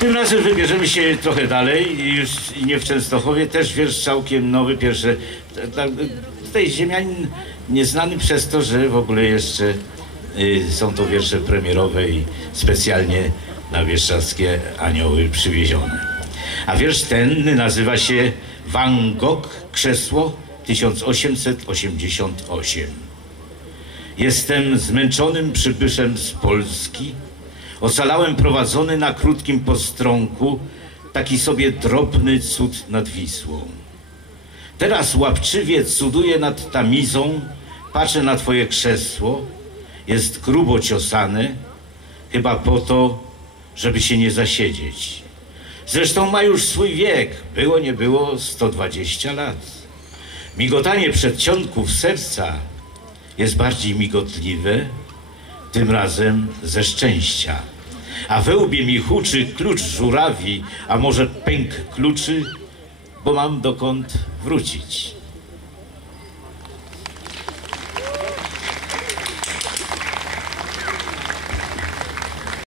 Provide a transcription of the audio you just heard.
Tym razem wybierzemy się trochę dalej, już nie w Częstochowie, też wiersz całkiem nowy, pierwszy. ta- ta- Tutaj ziemianin nieznany przez to, że w ogóle jeszcze y, są to wiersze premierowe i specjalnie na Bieszczadzkie Anioły przywiezione. A wiersz ten nazywa się Van Gogh, Krzesło 1888. Jestem zmęczonym przybyszem z Polski. Ocalałem prowadzony na krótkim postrąku, taki sobie drobny cud nad Wisłą. Teraz łapczywie cuduję nad tamizą, patrzę na twoje krzesło, jest grubo ciosane, chyba po to, żeby się nie zasiedzieć. Zresztą ma już swój wiek, było nie było 120 lat. Migotanie przedsionków serca jest bardziej migotliwe, tym razem ze szczęścia. A we łbie mi huczy klucz żurawi, a może pęk kluczy, bo mam dokąd wrócić.